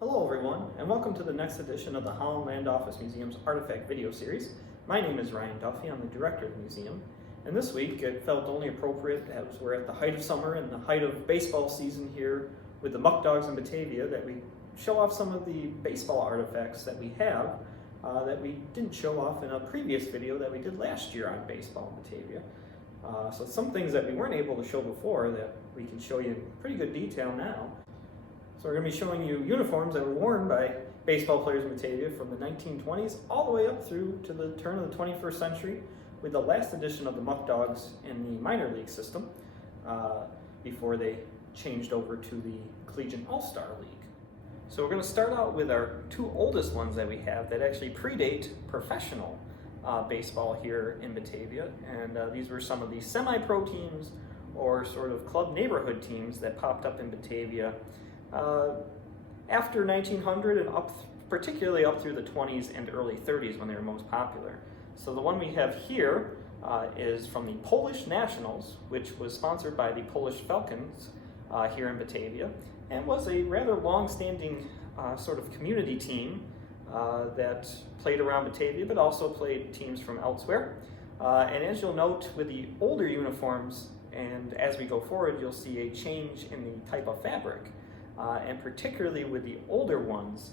Hello everyone, and welcome to the next edition of the Holland Land Office Museum's Artifact video series. My name is Ryan Duffy, I'm the director of the museum, and this week it felt only appropriate, as we're at the height of summer and the height of baseball season here with the Muckdogs in Batavia, that we show off some of the baseball artifacts that we have that we didn't show off in a previous video that we did last year on baseball in Batavia. So some things that we weren't able to show before that we can show you in pretty good detail now. So we're going to be showing you uniforms that were worn by baseball players in Batavia from the 1920s all the way up through to the turn of the 21st century, with the last edition of the Muckdogs in the minor league system before they changed over to the Collegiate All-Star League. So we're going to start out with our two oldest ones that we have that actually predate professional baseball here in Batavia, and these were some of the semi-pro teams or sort of club neighborhood teams that popped up in Batavia after 1900 and particularly up through the 20s and early 30s when they were most popular. So the one we have here is from the Polish Nationals, which was sponsored by the Polish Falcons here in Batavia, and was a rather long-standing sort of community team that played around Batavia, but also played teams from elsewhere. And as you'll note with the older uniforms, and as we go forward, you'll see a change in the type of fabric. And particularly with the older ones,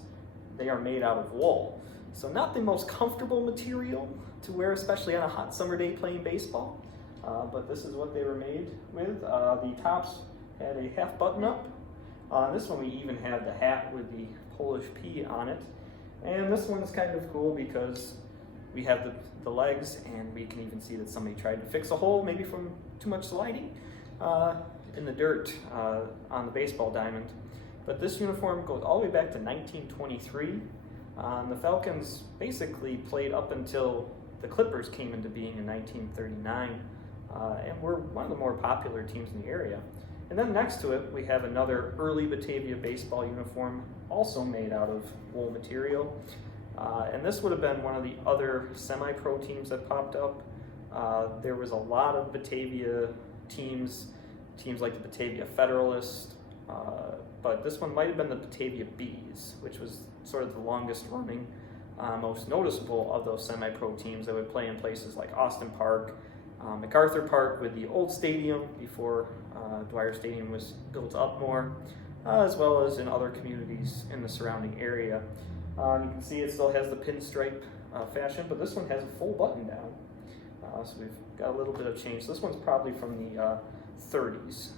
they are made out of wool. So not the most comfortable material to wear, especially on a hot summer day playing baseball, but this is what they were made with. The tops had a half button up. On this one we even had the hat with the Polish P on it. And this one's kind of cool because we have the legs, and we can even see that somebody tried to fix a hole, maybe from too much sliding in the dirt on the baseball diamond. But this uniform goes all the way back to 1923. The Falcons basically played up until the Clippers came into being in 1939, and were one of the more popular teams in the area. And then next to it, we have another early Batavia baseball uniform, also made out of wool material. And this would have been one of the other semi-pro teams that popped up. There was a lot of Batavia teams like the Batavia Federalist, but this one might have been the Batavia Bees, which was sort of the longest running, most noticeable of those semi-pro teams that would play in places like Austin Park, MacArthur Park with the old stadium before Dwyer Stadium was built up more, as well as in other communities in the surrounding area. You can see it still has the pinstripe fashion, but this one has a full button down. So we've got a little bit of change. So this one's probably from the 30s,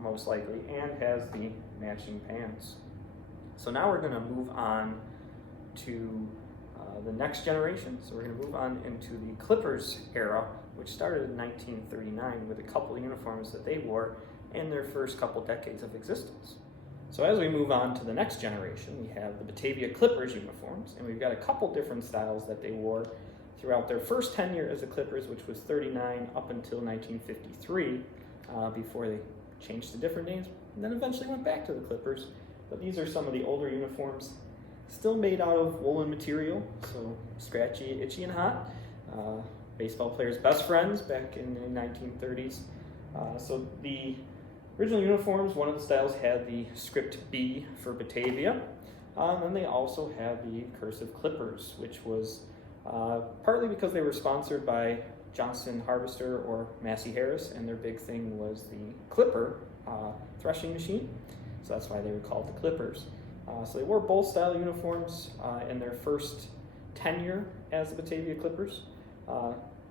most likely, and has the matching pants. So now we're going to move on to the next generation. So we're going to move on into the Clippers era, which started in 1939 with a couple of uniforms that they wore in their first couple decades of existence. So as we move on to the next generation, we have the Batavia Clippers uniforms, and we've got a couple different styles that they wore throughout their first tenure as the Clippers, which was 39 up until 1953, before they changed to different names, and then eventually went back to the Clippers. But these are some of the older uniforms, still made out of woolen material, so scratchy, itchy, and hot. Baseball players' best friends back in the 1930s. So the original uniforms, one of the styles had the script B for Batavia, and then they also had the cursive Clippers, which was partly because they were sponsored by Johnson Harvester or Massey Harris, and their big thing was the Clipper threshing machine, so that's why they were called the Clippers. So they wore both style uniforms in their first tenure as the Batavia Clippers.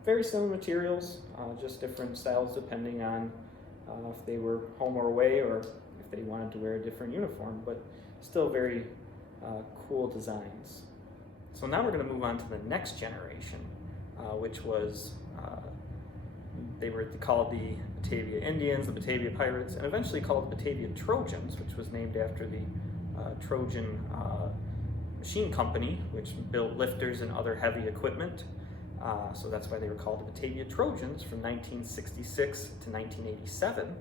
Very similar materials, just different styles depending on if they were home or away, or if they wanted to wear a different uniform, but still very cool designs. So now we're going to move on to the next generation, which was, they were called the Batavia Indians, the Batavia Pirates, and eventually called the Batavia Trojans, which was named after the Trojan Machine Company, which built lifters and other heavy equipment. So that's why they were called the Batavia Trojans from 1966 to 1987,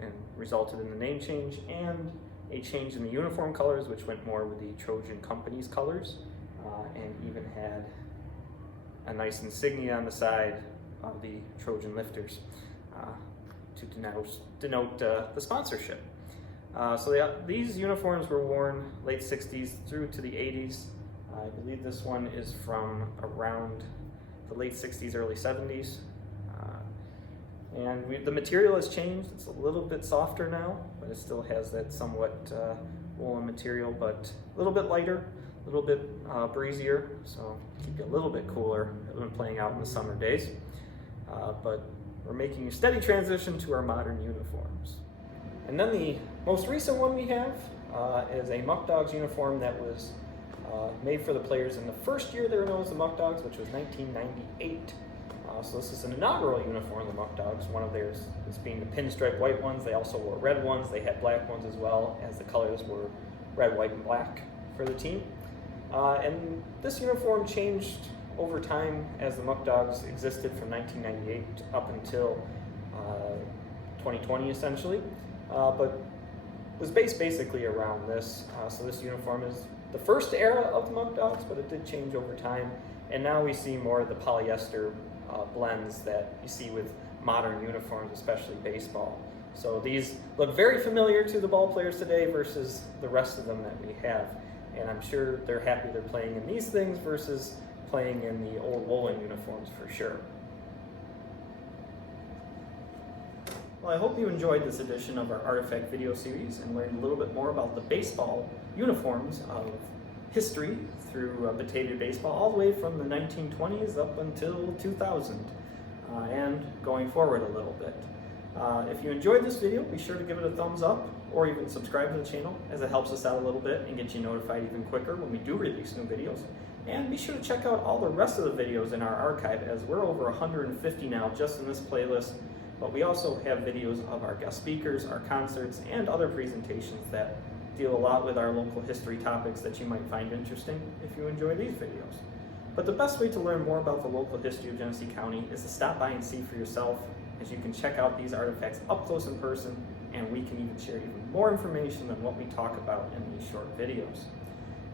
and resulted in the name change and a change in the uniform colors, which went more with the Trojan Company's colors, and even had a nice insignia on the side of the Trojan lifters to denote the sponsorship. These uniforms were worn late 60s through to the 80s. I believe this one is from around the late 60s, early 70s. The material has changed. It's a little bit softer now, but it still has that somewhat woolen material, but a little bit lighter, a little bit breezier, so keep you a little bit cooler when playing out in the summer days. But we're making a steady transition to our modern uniforms. And then the most recent one we have is a Muckdogs uniform that was made for the players in the first year they were known as the Muckdogs, which was 1998. So this is an inaugural uniform of the Muckdogs. One of theirs is being the pinstripe white ones. They also wore red ones. They had black ones as well, as the colors were red, white, and black for the team. And this uniform changed over time as the Muckdogs existed from 1998 up until 2020 essentially, but was based basically around this. So this uniform is the first era of the Muckdogs, but it did change over time, and now we see more of the polyester blends that you see with modern uniforms, especially baseball. So these look very familiar to the ball players today versus the rest of them that we have, and I'm sure they're happy they're playing in these things versus playing in the old woolen uniforms for sure. Well, I hope you enjoyed this edition of our Artifact video series and learned a little bit more about the baseball uniforms of history through Batavia baseball, all the way from the 1920s up until 2000, and going forward a little bit. If you enjoyed this video, be sure to give it a thumbs up or even subscribe to the channel, as it helps us out a little bit and gets you notified even quicker when we do release new videos. And be sure to check out all the rest of the videos in our archive, as we're over 150 now just in this playlist, but we also have videos of our guest speakers, our concerts, and other presentations that deal a lot with our local history topics that you might find interesting if you enjoy these videos. But the best way to learn more about the local history of Genesee County is to stop by and see for yourself, as you can check out these artifacts up close in person, and we can even share even more information than what we talk about in these short videos.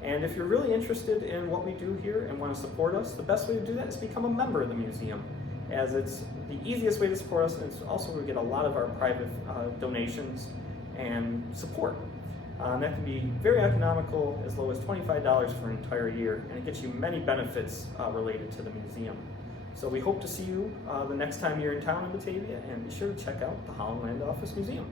And if you're really interested in what we do here and want to support us, the best way to do that is become a member of the museum, as it's the easiest way to support us, and it's also where we get a lot of our private donations and support. That can be very economical, as low as $25 for an entire year, and it gets you many benefits related to the museum. So we hope to see you the next time you're in town in Batavia, and be sure to check out the Holland Land Office Museum.